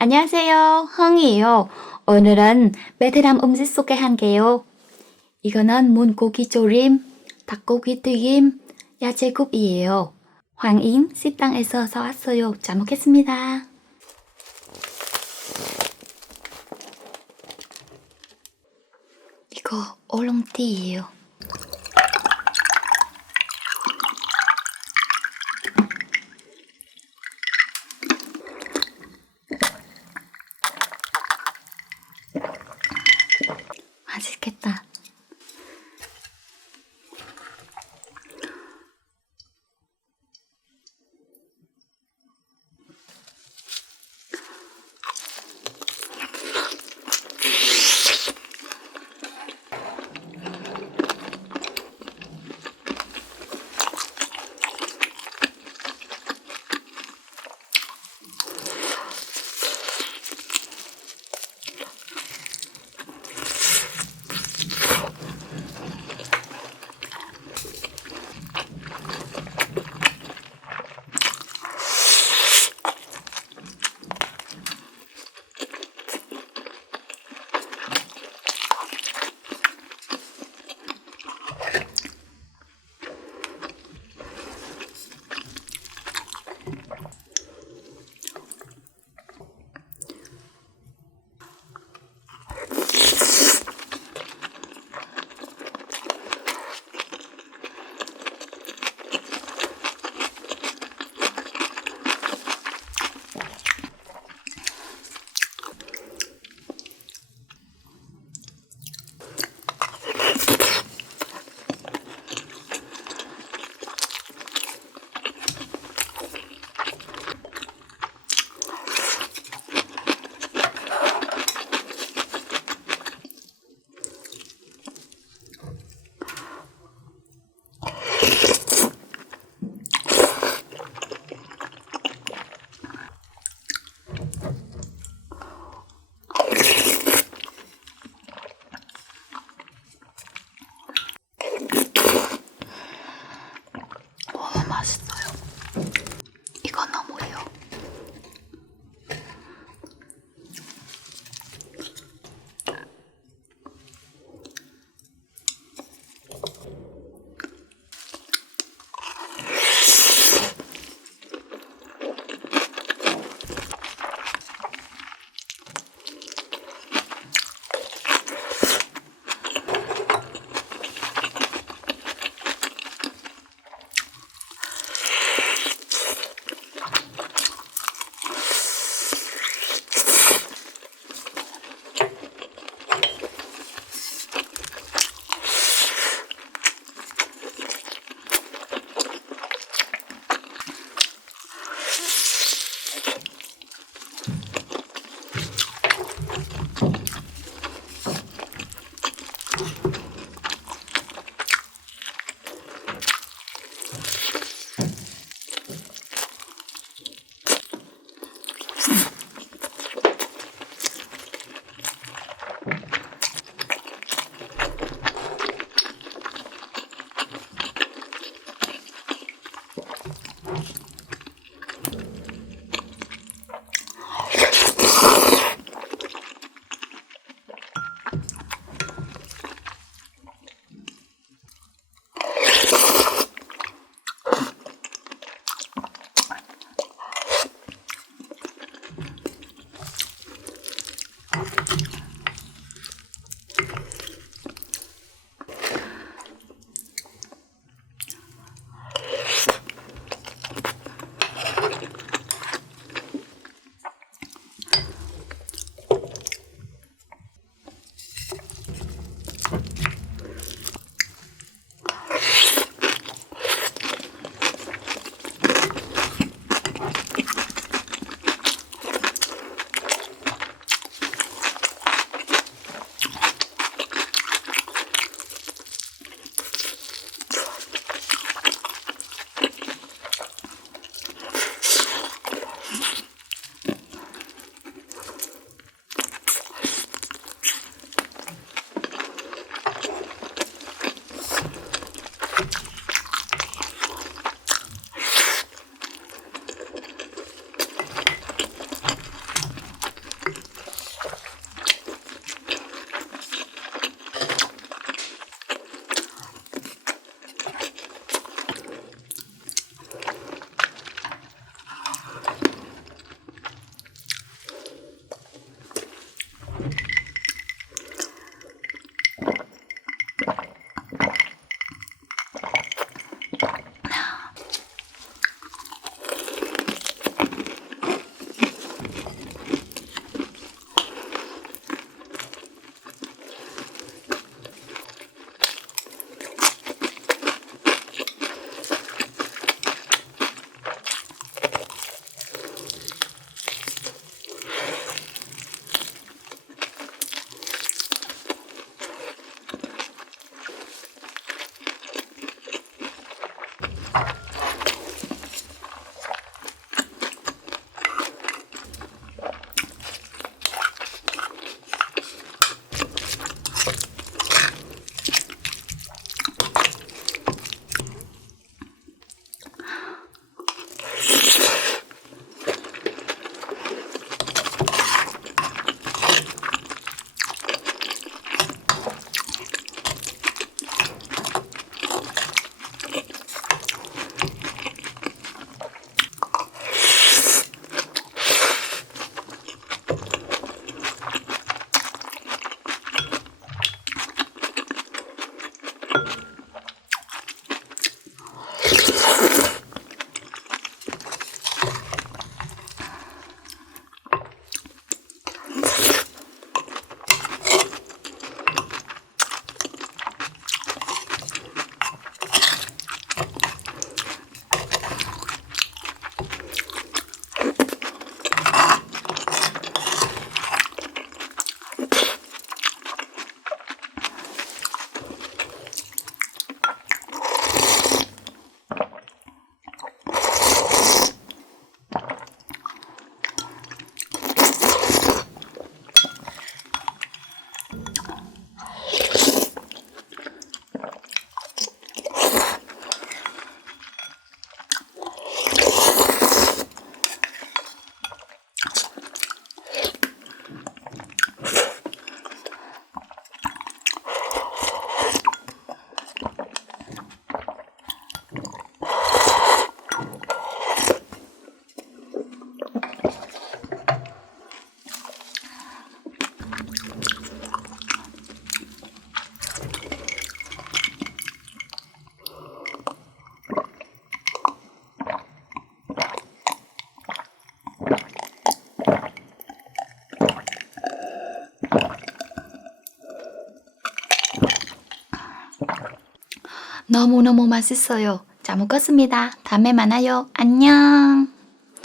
안녕하세요. 흥이에요. 오늘은 베트남 음식 소개할게요. 이거는 문고기 조림, 닭고기 튀김, 야채국이에요. 황인 식당에서 사왔어요. 잘 먹겠습니다. 이거 얼렁티예요. 너무너무 맛있어요. 잘 먹었습니다. 다음에 만나요. 안녕.